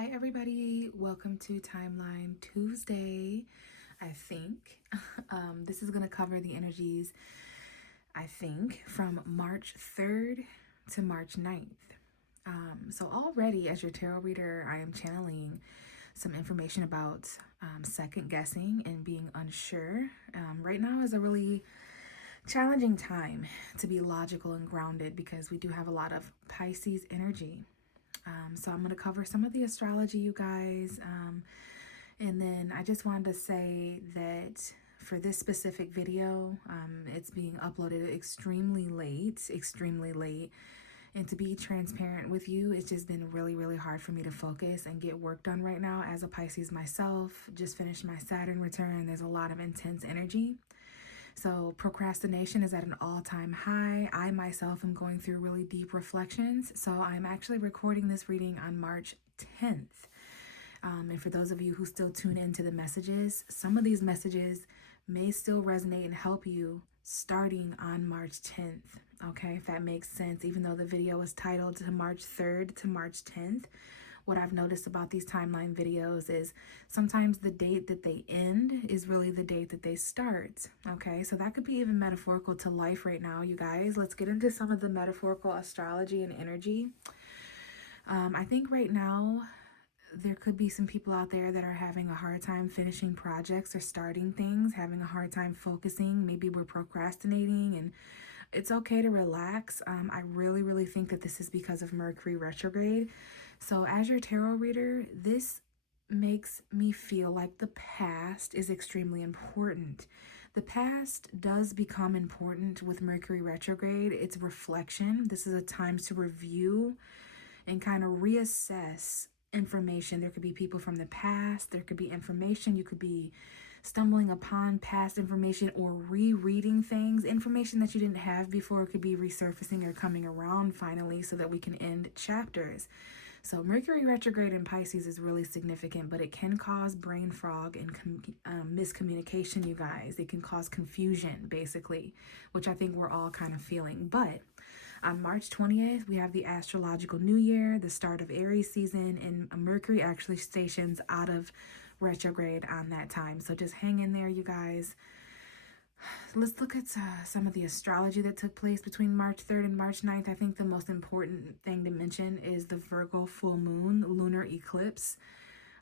Hi, everybody. Welcome to Timeline Tuesday, I think. This is going to cover the energies, I think, from March 3rd to March 9th. So already as your tarot reader, I am channeling some information about second guessing and being unsure. Right now is a really challenging time to be logical and grounded because we do have a lot of Pisces energy. So I'm going to cover some of the astrology, you guys. And then I just wanted to say that for this specific video, it's being uploaded extremely late. And to be transparent with you, it's just been really, really hard for me to focus and get work done right now as a Pisces myself. Just finished my Saturn return. There's a lot of intense energy. So procrastination is at an all-time high. I myself am going through really deep reflections. So I'm actually recording this reading on March 10th. And for those of you who still tune into the messages, some of these messages may still resonate and help you starting on March 10th. Okay, if that makes sense, even though the video is titled to March 3rd to March 10th. What I've noticed about these timeline videos is sometimes the date that they end is really the date that they start. Okay, so that could be even metaphorical to life right now, you guys. Let's get into some of the metaphorical astrology and energy. I think right now there could be some people out there that are having a hard time finishing projects or starting things, having a hard time focusing. Maybe we're procrastinating, and it's okay to relax. I really think that this is because of Mercury retrograde. So as your tarot reader, this makes me feel like the past is extremely important. The past does become important with Mercury retrograde. It's reflection. This is a time to review and kind of reassess information. There could be people from the past. There could be information. You could be stumbling upon past information or rereading things. Information that you didn't have before could be resurfacing or coming around finally so that we can end chapters. So Mercury retrograde in Pisces is really significant, but it can cause brain fog and miscommunication, you guys. It can cause confusion, basically, which I think we're all kind of feeling. But on March 20th, we have the astrological new year, the start of Aries season, and Mercury actually stations out of retrograde on that time. So just hang in there, you guys. Let's look at some of the astrology that took place between March 3rd and March 9th. I think the most important thing to mention is the Virgo full moon, lunar eclipse.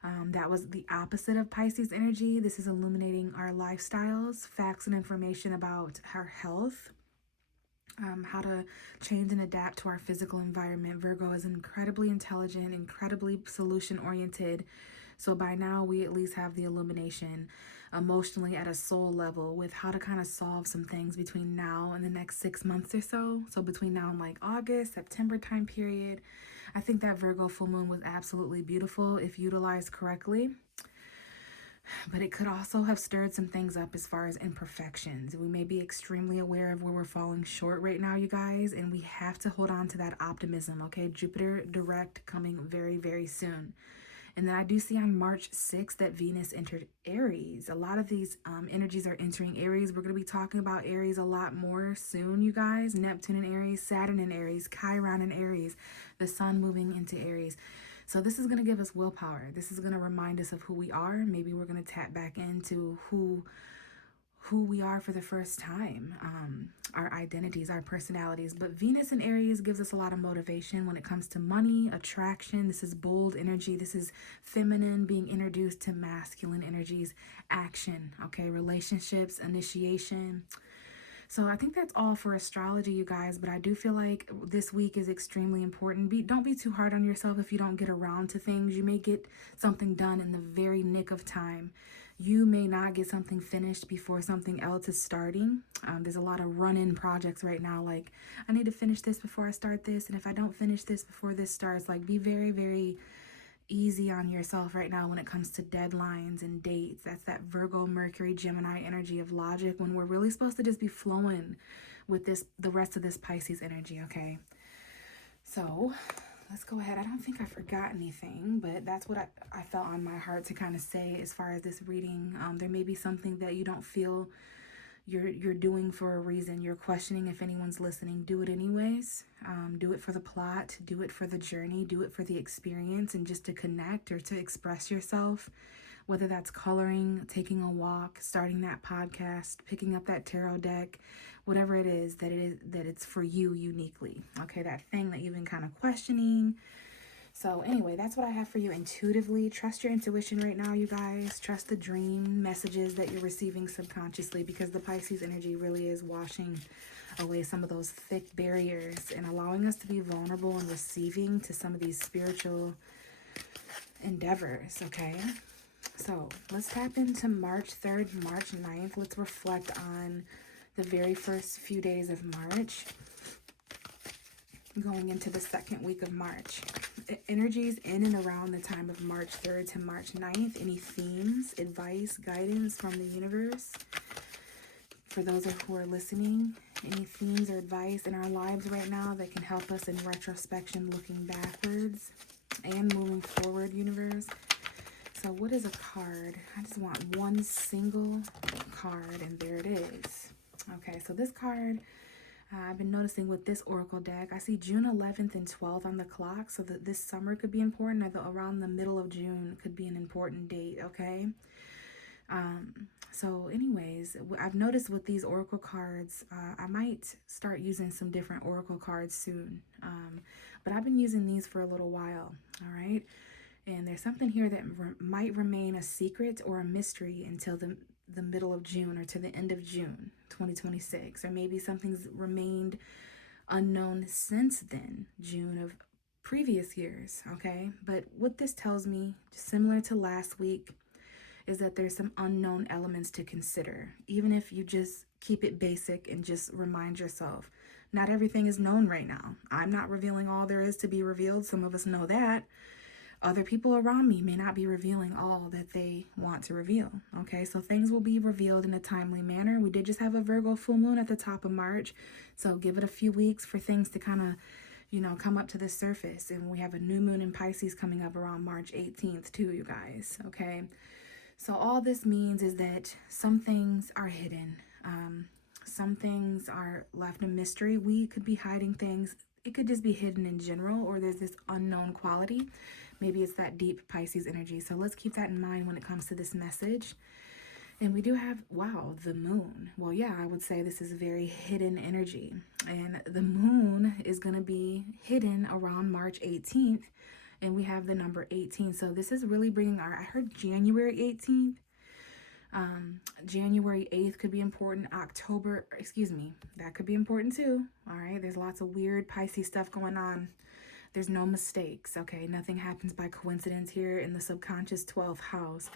That was the opposite of Pisces energy. This is illuminating our lifestyles, facts and information about our health, how to change and adapt to our physical environment. Virgo is incredibly intelligent, incredibly solution-oriented. So by now, we at least have the illumination emotionally at a soul level with how to kind of solve some things between now and the next 6 months or so. So between now and like August, September time period, I think that Virgo full moon was absolutely beautiful if utilized correctly. But it could also have stirred some things up as far as imperfections. We may be extremely aware of where we're falling short right now, you guys, and we have to hold on to that optimism, okay? Jupiter direct coming very soon. And then I do see on March 6th that Venus entered Aries. A lot of these energies are entering Aries. We're going to be talking about Aries a lot more soon, you guys. Neptune in Aries, Saturn in Aries, Chiron in Aries, the sun moving into Aries. So this is going to give us willpower. This is going to remind us of who we are. Maybe we're going to tap back into who we are for the first time, our identities, our personalities. But Venus in Aries gives us a lot of motivation when it comes to money, attraction. This is bold energy. This is feminine being introduced to masculine energies, action, okay, relationships, initiation. So I think that's all for astrology, you guys, but I do feel like this week is extremely important. Don't be too hard on yourself if you don't get around to things. You may get something done in the very nick of time. You may not get something finished before something else is starting. There's a lot of run-in projects right now, like, I need to finish this before I start this, and if I don't finish this before this starts, like, be very easy on yourself right now when it comes to deadlines and dates. That's that Virgo, Mercury, Gemini energy of logic when we're really supposed to just be flowing with the rest of this Pisces energy, okay? So let's go ahead. I don't think I forgot anything, but that's what I felt on my heart to kind of say as far as this reading. There may be something that you don't feel you're doing for a reason. You're questioning if anyone's listening. Do it anyways. Do it for the plot. Do it for the journey. Do it for the experience and just to connect or to express yourself. Whether that's coloring, taking a walk, starting that podcast, picking up that tarot deck, whatever it is that it's for you uniquely. Okay, that thing that you've been kind of questioning. So anyway, that's what I have for you intuitively. Trust your intuition right now, you guys. Trust the dream messages that you're receiving subconsciously, because the Pisces energy really is washing away some of those thick barriers and allowing us to be vulnerable and receiving to some of these spiritual endeavors, okay? So let's tap into March 3rd, March 9th. Let's reflect on the very first few days of March, going into the second week of March. Energies in and around the time of March 3rd to March 9th. Any themes, advice, guidance from the universe? For those who are listening, any themes or advice in our lives right now that can help us in retrospection, looking backwards and moving forward, universe? So what is a card? I just want one single card, and there it is. Okay, so this card, I've been noticing with this oracle deck, I see June 11th and 12th on the clock, so that this summer could be important. Around the middle of June could be an important date, okay? So anyways, I've noticed with these oracle cards, I might start using some different oracle cards soon, but I've been using these for a little while, all right? And there's something here that might remain a secret or a mystery until the middle of June, or to the end of June 2026, or maybe something's remained unknown since then, June of previous years, okay? But what this tells me, similar to last week, is that there's some unknown elements to consider. Even if you just keep it basic and just remind yourself, not everything is known right now. I'm not revealing all there is to be revealed. Some of us know that. Other people around me may not be revealing all that they want to reveal, okay? So things will be revealed in a timely manner. We did just have a Virgo full moon at the top of March, so give it a few weeks for things to kind of, come up to the surface. And we have a new moon in Pisces coming up around March 18th too, you guys, okay? So all this means is that some things are hidden. Some things are left a mystery. We could be hiding things. It could just be hidden in general, or there's this unknown quality. Maybe it's that deep Pisces energy. So let's keep that in mind when it comes to this message. And we do have, wow, the moon. Well, yeah, I would say this is very hidden energy. And the moon is going to be hidden around March 18th. And we have the number 18. So this is really bringing I heard January 18th. January 8th could be important. That could be important too. All right, there's lots of weird Pisces stuff going on. There's no mistakes, okay? Nothing happens by coincidence here in the subconscious 12th house.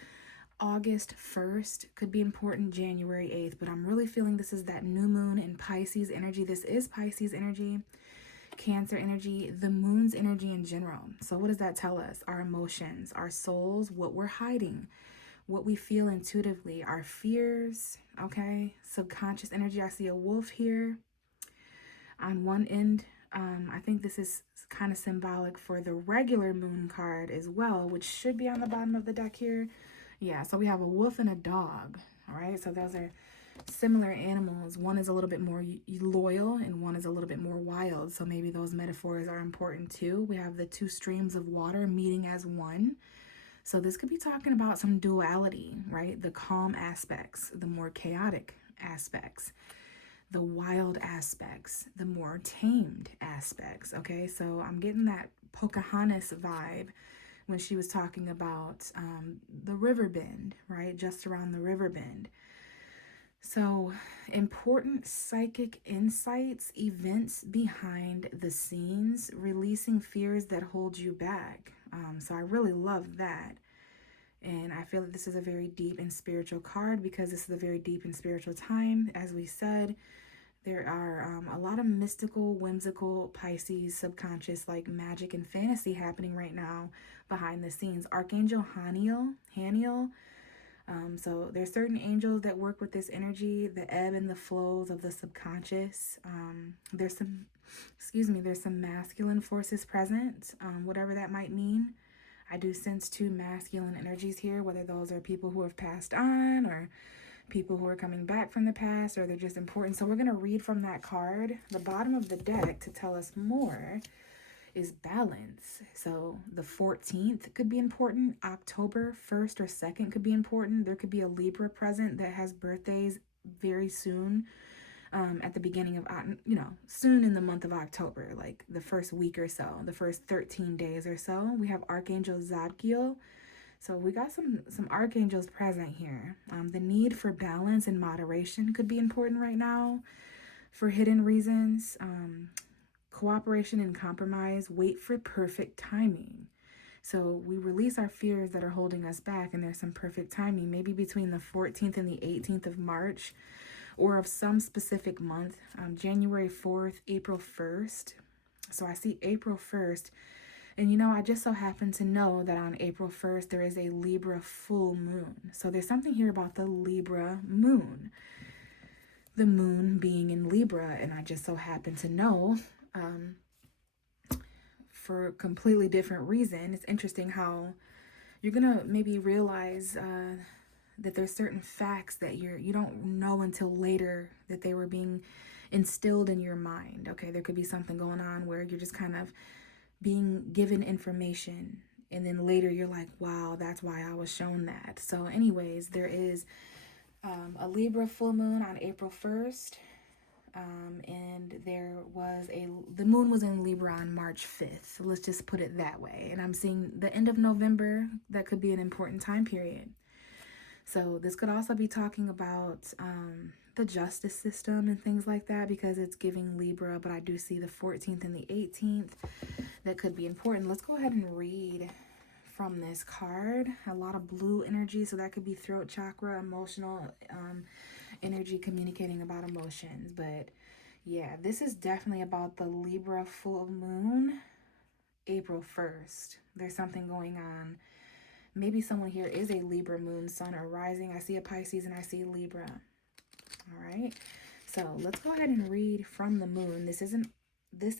August 1st could be important, January 8th, but I'm really feeling this is that new moon in Pisces energy. This is Pisces energy, Cancer energy, the moon's energy in general. So what does that tell us? Our emotions, our souls, what we're hiding, what we feel intuitively, our fears, okay? Subconscious energy. I see a wolf here on one end. I think this is kind of symbolic for the regular moon card as well, which should be on the bottom of the deck here. Yeah, so we have a wolf and a dog, all right? So those are similar animals. One is a little bit more loyal and one is a little bit more wild. So maybe those metaphors are important too. We have the two streams of water meeting as one. So this could be talking about some duality, right? The calm aspects, the more chaotic aspects, the wild aspects, the more tamed aspects, okay? So I'm getting that Pocahontas vibe when she was talking about the river bend, right? Just around the river bend. So important psychic insights, events behind the scenes, releasing fears that hold you back. So I really love that. And I feel that this is a very deep and spiritual card because this is a very deep and spiritual time. As we said, there are a lot of mystical, whimsical Pisces, subconscious, like magic and fantasy happening right now behind the scenes. Archangel Haniel. So there's certain angels that work with this energy, the ebb and the flows of the subconscious. There's some masculine forces present, whatever that might mean. I do sense two masculine energies here, whether those are people who have passed on or people who are coming back from the past, or they're just important. So we're going to read from that card. The bottom of the deck to tell us more is balance. So the 14th could be important. October 1st or 2nd could be important. There could be a Libra present that has birthdays very soon, at the beginning of, soon in the month of October, like the first week or so, the first 13 days or so. We have Archangel Zadkiel. So we got some archangels present here. The need for balance and moderation could be important right now for hidden reasons. Cooperation and compromise. Wait for perfect timing. So we release our fears that are holding us back, and there's some perfect timing, maybe between the 14th and the 18th of March, or of some specific month, January 4th, April 1st. So I see April 1st. And I just so happen to know that on April 1st, there is a Libra full moon. So there's something here about the Libra moon. The moon being in Libra, and I just so happen to know, for a completely different reason. It's interesting how you're going to maybe realize that there's certain facts that you don't know until later that they were being instilled in your mind. Okay, there could be something going on where you're just kind of being given information, and then later you're like, wow, that's why I was shown that. So anyways, there is a Libra full moon on April 1st, and the moon was in Libra on March 5th. Let's just put it that way. And I'm seeing the end of November, that could be an important time period. So this could also be talking about the justice system and things like that, because it's giving Libra, but I do see the 14th and the 18th. That could be important. Let's go ahead and read from this card. A lot of blue energy, so that could be throat chakra, emotional energy, communicating about emotions. But yeah, this is definitely about the Libra full moon, April 1st. There's something going on. Maybe someone here is a Libra moon, sun, or rising. I see a Pisces and I see Libra. All right. So let's go ahead and read from the moon. This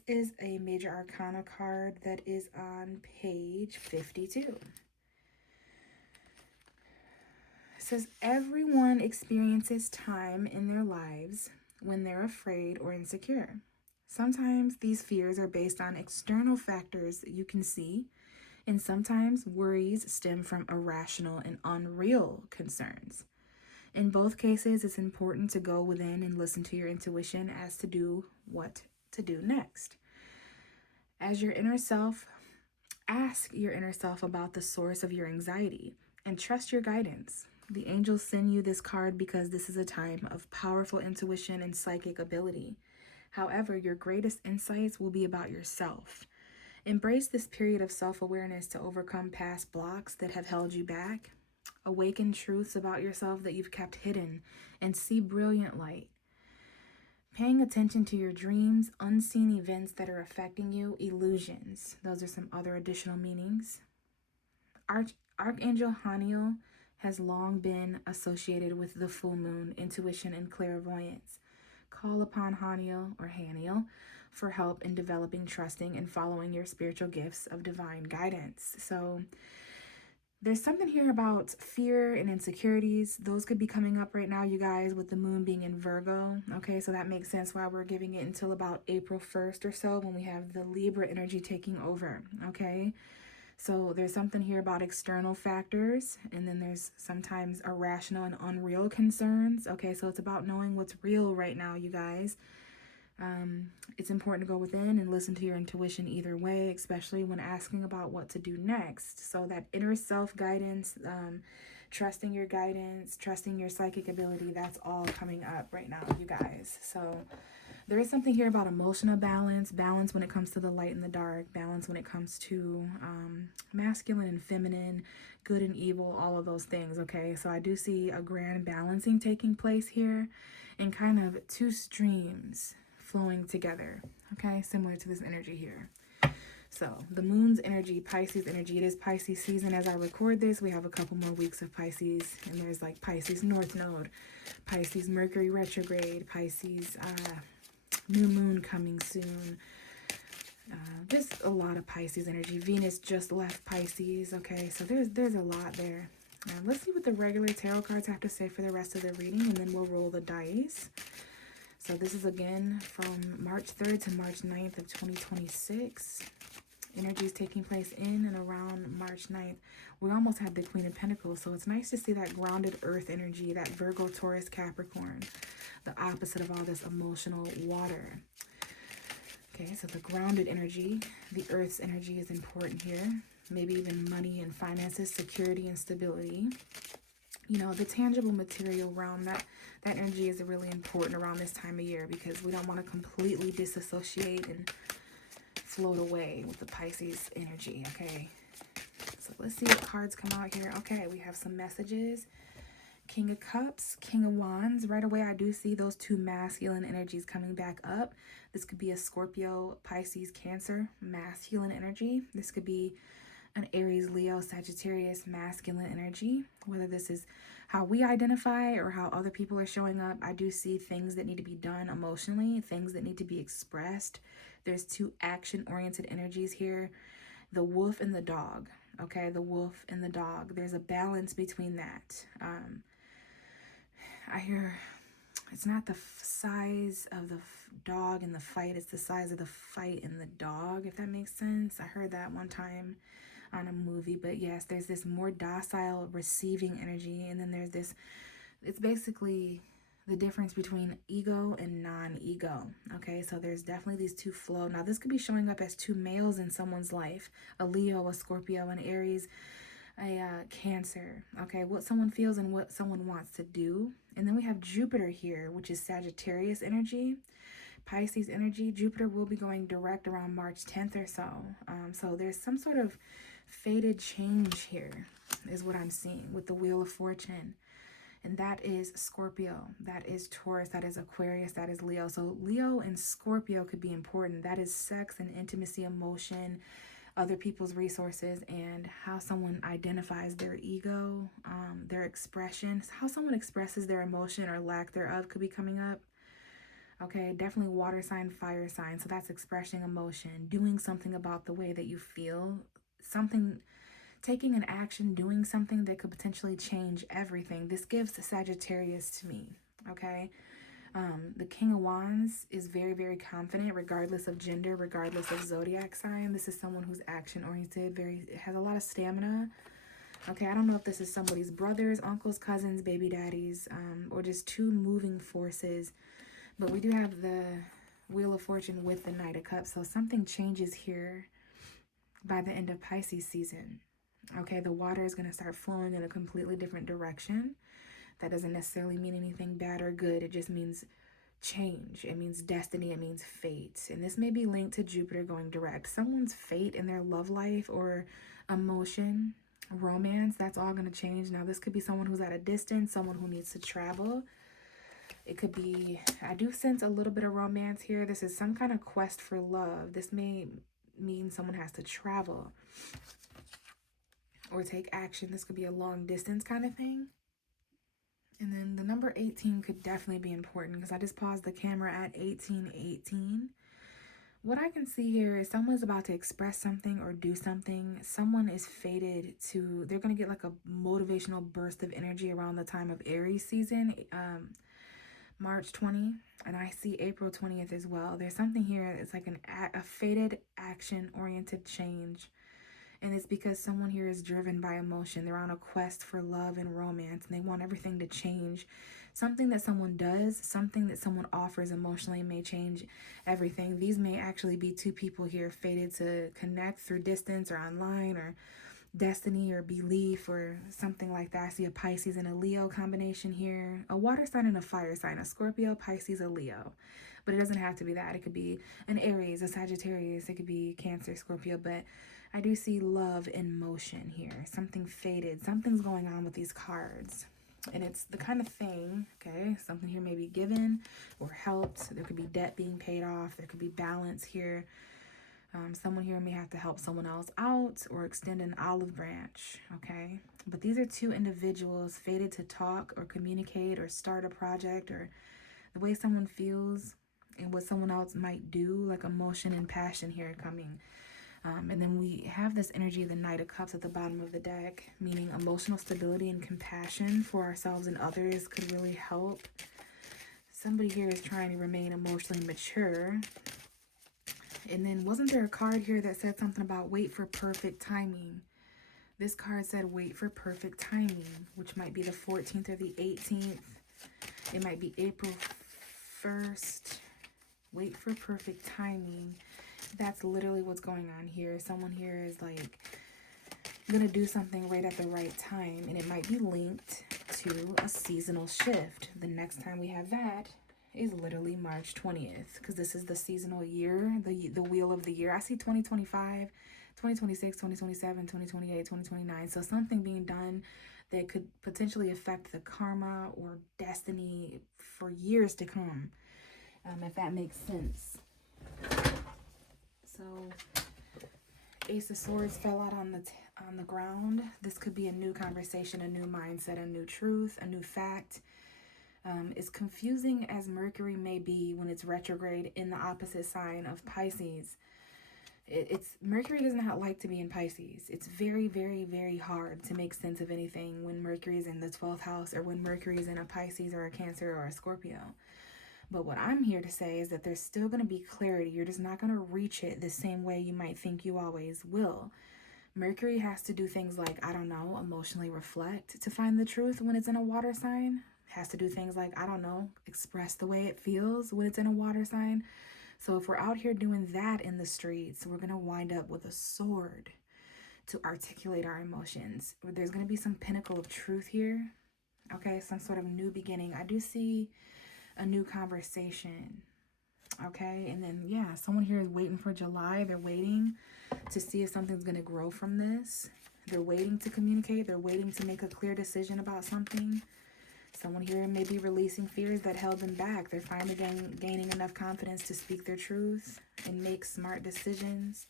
is a major arcana card that is on page 52. It says, everyone experiences time in their lives when they're afraid or insecure. Sometimes these fears are based on external factors that you can see, and sometimes worries stem from irrational and unreal concerns. In both cases, it's important to go within and listen to your intuition as to what to do next. As your inner self, ask your inner self about the source of your anxiety and trust your guidance. The angels send you this card because this is a time of powerful intuition and psychic ability. However, your greatest insights will be about yourself. Embrace this period of self-awareness to overcome past blocks that have held you back. Awaken truths about yourself that you've kept hidden and see brilliant light. Paying attention to your dreams, unseen events that are affecting you, illusions. Those are some other additional meanings. Archangel Haniel has long been associated with the full moon, intuition, and clairvoyance. Call upon Haniel for help in developing, trusting, and following your spiritual gifts of divine guidance. So there's something here about fear and insecurities. Those could be coming up right now, you guys, with the moon being in Virgo. Okay, so that makes sense why we're giving it until about April 1st or so, when we have the Libra energy taking over. Okay, so there's something here about external factors, and then there's sometimes irrational and unreal concerns. Okay, so it's about knowing what's real right now, you guys. It's important to go within and listen to your intuition either way, especially when asking about what to do next. So that inner self guidance, trusting your guidance, trusting your psychic ability, that's all coming up right now, you guys. So there is something here about emotional balance when it comes to the light and the dark, balance when it comes to masculine and feminine, good and evil, all of those things. Okay, so I do see a grand balancing taking place here, and kind of two streams flowing together, okay, similar to this energy here. So the moon's energy, Pisces energy, it is Pisces season as I record this. We have a couple more weeks of Pisces, and there's like Pisces North Node, Pisces Mercury retrograde, Pisces new moon coming soon. Just a lot of Pisces energy. Venus just left Pisces, okay, so there's a lot there. Now let's see what the regular tarot cards have to say for the rest of the reading, and then we'll roll the dice. So this is again from March 3rd to March 9th of 2026. Energies taking place in and around March 9th. We almost had the Queen of Pentacles, so it's nice to see that grounded earth energy, that Virgo, Taurus, Capricorn, the opposite of all this emotional water. Okay, so the grounded energy, the earth's energy is important here. Maybe even money and finances, security and stability. You know, the tangible material realm, that energy is really important around this time of year because we don't want to completely disassociate and float away with the Pisces energy, okay? So let's see what cards come out here. Okay, we have some messages. King of Cups, King of Wands. Right away, I do see those two masculine energies coming back up. This could be a Scorpio, Pisces, Cancer, masculine energy. This could be an Aries, Leo, Sagittarius, masculine energy. Whether this is how we identify or how other people are showing up, I do see things that need to be done emotionally, things that need to be expressed. There's two action-oriented energies here. The wolf and the dog, okay? The wolf and the dog. There's a balance between that. I hear it's not the size of the dog in the fight, it's the size of the fight in the dog, if that makes sense. I heard that one time on a movie, but yes, there's this more docile receiving energy, and then there's this, it's basically the difference between ego and non-ego, okay? So there's definitely these two flow. Now, this could be showing up as two males in someone's life, a Leo, a Scorpio, an Aries, a Cancer, okay? What someone feels and what someone wants to do. And then we have Jupiter here, which is Sagittarius energy, Pisces energy. Jupiter will be going direct around March 10th or so. So there's some sort of fated change here is what I'm seeing with the Wheel of Fortune. And that is Scorpio, that is Taurus, that is Aquarius, that is Leo. So Leo and Scorpio could be important. That is sex and intimacy, emotion, other people's resources, and how someone identifies their ego, their expression, how someone expresses their emotion or lack thereof could be coming up. Okay, definitely water sign, fire sign. So that's expressing emotion, doing something about the way that you feel, something, taking an action, doing something that could potentially change everything. This gives Sagittarius to me, okay? The King of Wands is very, very confident, regardless of gender, regardless of zodiac sign. This is someone who's action-oriented, has a lot of stamina. Okay, I don't know if this is somebody's brothers, uncles, cousins, baby daddies, or just two moving forces. But we do have the Wheel of Fortune with the Knight of Cups. So something changes here by the end of Pisces season. Okay, the water is going to start flowing in a completely different direction. That doesn't necessarily mean anything bad or good. It just means change. It means destiny. It means fate. And this may be linked to Jupiter going direct. Someone's fate in their love life or emotion, romance, that's all going to change. Now, this could be someone who's at a distance, someone who needs to travel. It could be, I do sense a little bit of romance here. This is some kind of quest for love. This may mean someone has to travel or take action. This could be a long distance kind of thing. And then the number 18 could definitely be important because I just paused the camera at 1818. What I can see here is someone's about to express something or do something. Someone is fated to, they're going to get like a motivational burst of energy around the time of Aries season, March 20. And I see April 20th as well. There's something here. It's like a fated action-oriented change. And it's because someone here is driven by emotion. They're on a quest for love and romance, and they want everything to change. Something that someone does, something that someone offers emotionally may change everything. These may actually be two people here fated to connect through distance or online or destiny or belief or something like that. I see a Pisces and a Leo combination here. A water sign and a fire sign. A Scorpio, Pisces, a Leo. But it doesn't have to be that. It could be an Aries, a Sagittarius. It could be Cancer, Scorpio. But I do see love in motion here. Something fated. Something's going on with these cards. And it's the kind of thing, okay, something here may be given or helped. There could be debt being paid off. There could be balance here. Someone here may have to help someone else out or extend an olive branch, okay? But these are two individuals fated to talk or communicate or start a project, or the way someone feels and what someone else might do, like emotion and passion here coming. And then we have this energy of the Knight of Cups at the bottom of the deck, meaning emotional stability and compassion for ourselves and others could really help. Somebody here is trying to remain emotionally mature. And then wasn't there a card here that said something about wait for perfect timing? This card said wait for perfect timing, which might be the 14th or the 18th. It might be April 1st. Wait for perfect timing. That's literally what's going on here. Someone here is like gonna do something right at the right time, and it might be linked to a seasonal shift. The next time we have that is literally March 20th, because this is the seasonal year, the wheel of the year. I see 2025, 2026, 2027, 2028, 2029. So something being done that could potentially affect the karma or destiny for years to come, if that makes sense. So Ace of Swords fell out on the ground. This could be a new conversation, a new mindset, a new truth, a new fact. As confusing as Mercury may be when it's retrograde in the opposite sign of Pisces, Mercury does not like to be in Pisces. It's very, very, very hard to make sense of anything when Mercury is in the 12th house, or when Mercury is in a Pisces or a Cancer or a Scorpio. But what I'm here to say is that there's still going to be clarity. You're just not going to reach it the same way you might think you always will. Mercury has to do things like, I don't know, emotionally reflect to find the truth when it's in a water sign. Has to do things like, I don't know, express the way it feels when it's in a water sign. So if we're out here doing that in the streets, we're going to wind up with a sword to articulate our emotions. There's going to be some pinnacle of truth here. Okay, some sort of new beginning. I do see a new conversation. Okay, and then yeah, someone here is waiting for July. They're waiting to see if something's going to grow from this. They're waiting to communicate. They're waiting to make a clear decision about something. Someone here may be releasing fears that held them back. They're finally gaining enough confidence to speak their truth and make smart decisions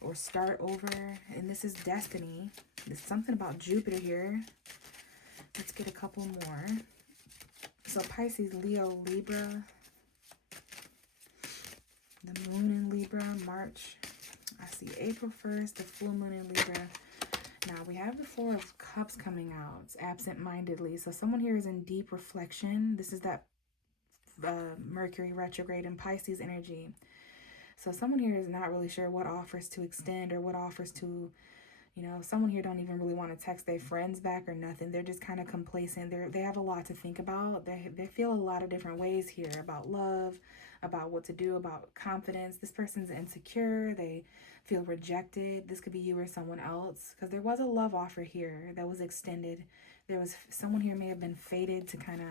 or start over. And this is destiny. There's something about Jupiter here. Let's get a couple more. So Pisces, Leo, Libra. The moon in Libra, March. I see April 1st, the full moon in Libra. Now we have the Four of Cups coming out absent-mindedly. So someone here is in deep reflection. This is that Mercury retrograde in Pisces energy. So someone here is not really sure what offers to extend or what offers to, you know, someone here don't even really want to text their friends back or nothing. They're just kind of complacent. They have a lot to think about. They feel a lot of different ways here about love, about what to do, about confidence. This person's insecure. They feel rejected. This could be you or someone else, because there was a love offer here that was extended. There was someone here may have been fated to kind of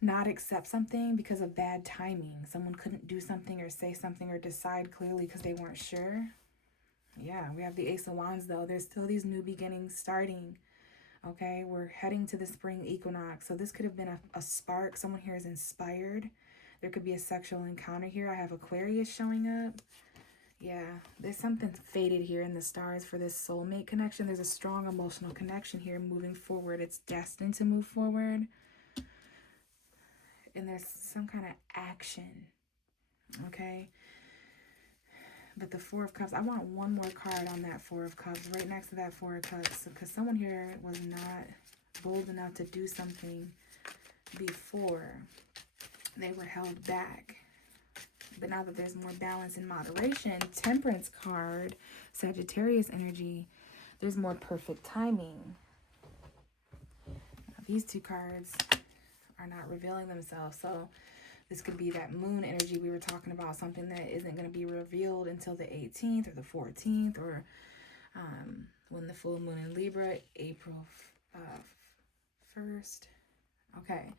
not accept something because of bad timing. Someone couldn't do something or say something or decide clearly because they weren't sure. Yeah, we have the Ace of Wands though. There's still these new beginnings starting. Okay, we're heading to the spring equinox. So this could have been a spark. Someone here is inspired. There could be a sexual encounter here. I have Aquarius showing up. Yeah, there's something fated here in the stars for this soulmate connection. There's a strong emotional connection here moving forward. It's destined to move forward. And there's some kind of action. Okay. But the Four of Cups, I want one more card on that Four of Cups, right next to that Four of Cups, because someone here was not bold enough to do something before. They were held back. But now that there's more balance and moderation, Temperance card, Sagittarius energy, there's more perfect timing. Now, these two cards are not revealing themselves. So this could be that moon energy we were talking about, something that isn't going to be revealed until the 18th or the 14th, or when the full moon in Libra, April 1st. Okay.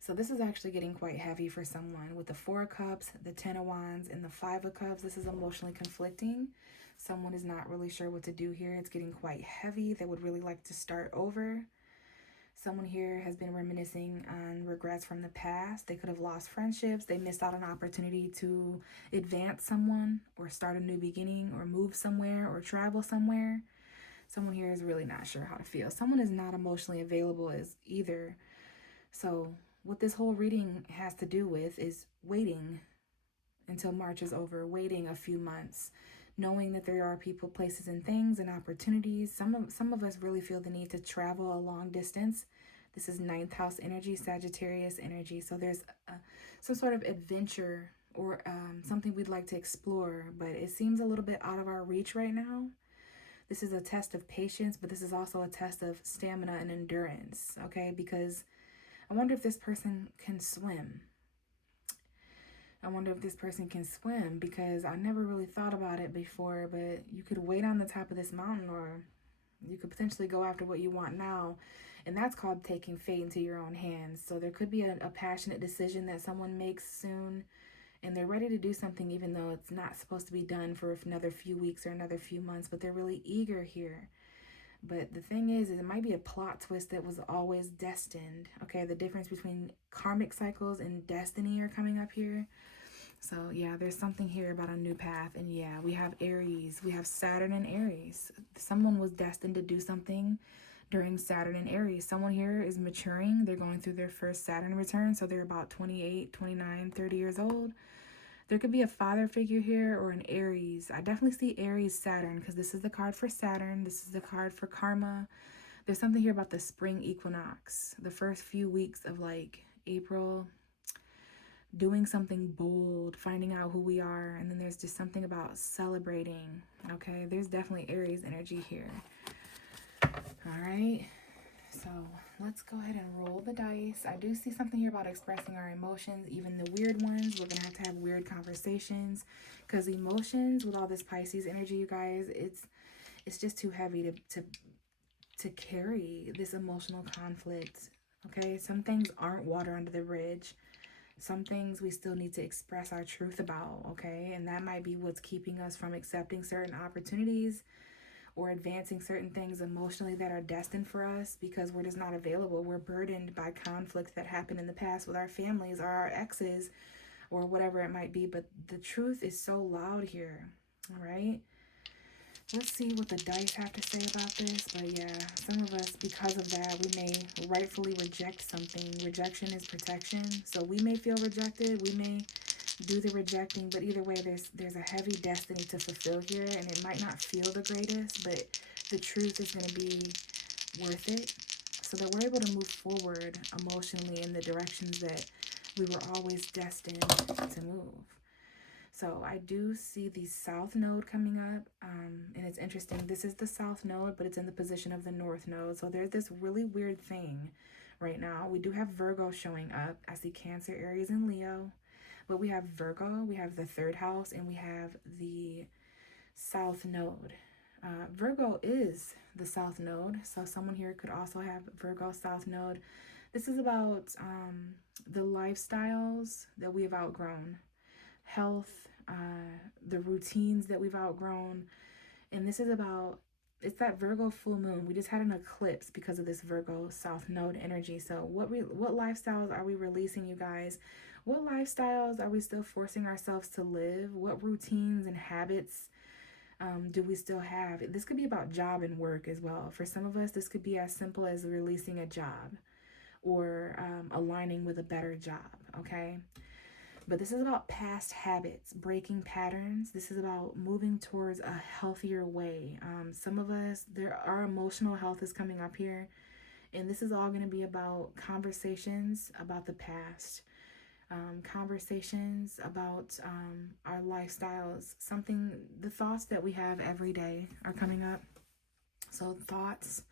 So this is actually getting quite heavy for someone with the Four of Cups, the Ten of Wands, and the Five of Cups. This is emotionally conflicting. Someone is not really sure what to do here. It's getting quite heavy. They would really like to start over. Someone here has been reminiscing on regrets from the past. They could have lost friendships. They missed out on an opportunity to advance someone or start a new beginning or move somewhere or travel somewhere. Someone here is really not sure how to feel. Someone is not emotionally available as either. So what this whole reading has to do with is waiting until March is over, waiting a few months, knowing that there are people, places, and things and opportunities. Some of us really feel the need to travel a long distance. This is ninth house energy, Sagittarius energy. So there's some sort of adventure or something we'd like to explore, but it seems a little bit out of our reach right now. This is a test of patience, but this is also a test of stamina and endurance, okay? Because I wonder if this person can swim. I wonder if this person can swim, because I never really thought about it before, but you could wait on the top of this mountain, or you could potentially go after what you want now. And that's called taking fate into your own hands. So there could be a passionate decision that someone makes soon, and they're ready to do something even though it's not supposed to be done for another few weeks or another few months, but they're really eager here. But the thing is it might be a plot twist that was always destined. Okay, the difference between karmic cycles and destiny are coming up here. So yeah, there's something here about a new path. And yeah, we have Aries. We have Saturn and Aries. Someone was destined to do something during Saturn and Aries. Someone here is maturing. They're going through their first Saturn return. So they're about 28, 29, 30 years old. There could be a father figure here or an Aries. I definitely see Aries Saturn, because this is the card for Saturn. This is the card for karma. There's something here about the spring equinox. The first few weeks of like April, doing something bold, finding out who we are. And then there's just something about celebrating. Okay, there's definitely Aries energy here. All right, so let's go ahead and roll the dice. I do see something here about expressing our emotions, even the weird ones. We're gonna have to have weird conversations, because emotions with all this Pisces energy, you guys, it's just too heavy to carry this emotional conflict. Okay, some things aren't water under the bridge. Some things we still need to express our truth about, okay? And that might be what's keeping us from accepting certain opportunities or advancing certain things emotionally that are destined for us, because we're just not available. We're burdened by conflicts that happened in the past with our families or our exes or whatever it might be. But the truth is so loud here, all right? Let's see what the dice have to say about this. But yeah, some of us, because of that, we may rightfully reject something. Rejection is protection. So we may feel rejected. We may do the rejecting, but either way, there's a heavy destiny to fulfill here, and it might not feel the greatest, but the truth is going to be worth it, so that we're able to move forward emotionally in the directions that we were always destined to move. So I do see the South Node coming up, and it's interesting. This is the South Node, but it's in the position of the North Node. So there's this really weird thing right now. We do have Virgo showing up. I see Cancer, Aries, and Leo. But we have Virgo, we have the third house, and we have the South Node. Virgo is the South Node, so someone here could also have Virgo South Node. This is about the lifestyles that we have outgrown, health, the routines that we've outgrown, and this is about, it's that Virgo full moon. We just had an eclipse because of this Virgo South Node energy. So what lifestyles are we releasing, you guys? What lifestyles are we still forcing ourselves to live? What routines and habits do we still have? This could be about job and work as well. For some of us, this could be as simple as releasing a job or aligning with a better job, okay? But this is about past habits, breaking patterns. This is about moving towards a healthier way. Some of us, our emotional health is coming up here. And this is all going to be about conversations about the past. Conversations about our lifestyles. The thoughts that we have every day are coming up. So thoughts,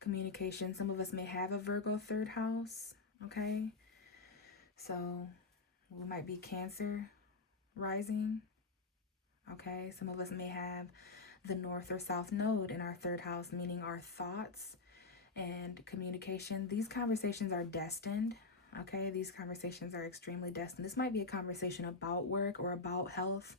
communication. Some of us may have a Virgo third house, okay? So we might be Cancer rising, okay? Some of us may have the North or South Node in our third house, meaning our thoughts and communication. These conversations are destined, okay? These conversations are extremely destined. This might be a conversation about work or about health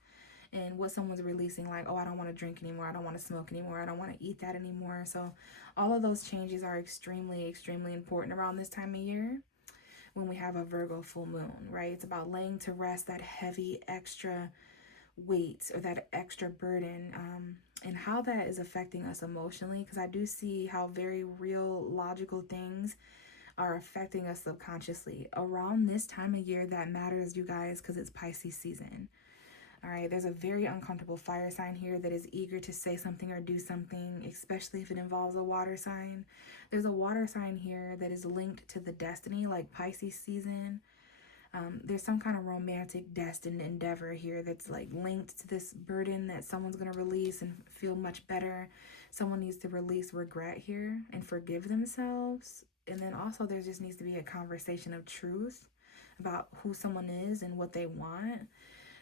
and what someone's releasing, like, oh, I don't want to drink anymore. I don't want to smoke anymore. I don't want to eat that anymore. So all of those changes are extremely, extremely important around this time of year when we have a Virgo full moon, right? It's about laying to rest that heavy extra weight or that extra burden, and how that is affecting us emotionally, because I do see how very real, logical things are affecting us subconsciously around this time of year. That matters, you guys, because it's Pisces season. All right, there's a very uncomfortable fire sign here that is eager to say something or do something, especially if it involves a water sign. There's a water sign here that is linked to the destiny, like Pisces season. There's some kind of romantic destined endeavor here that's like linked to this burden that someone's going to release and feel much better. Someone needs to release regret here and forgive themselves. And then also there just needs to be a conversation of truth about who someone is and what they want.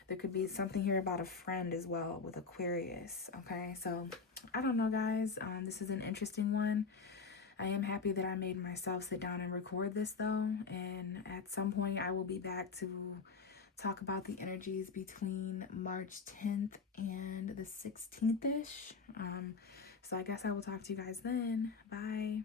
There could be something here about a friend as well with Aquarius. Okay, so I don't know, guys. This is an interesting one. I am happy that I made myself sit down and record this, though. And at some point, I will be back to talk about the energies between March 10th and the 16th ish. So I guess I will talk to you guys then. Bye.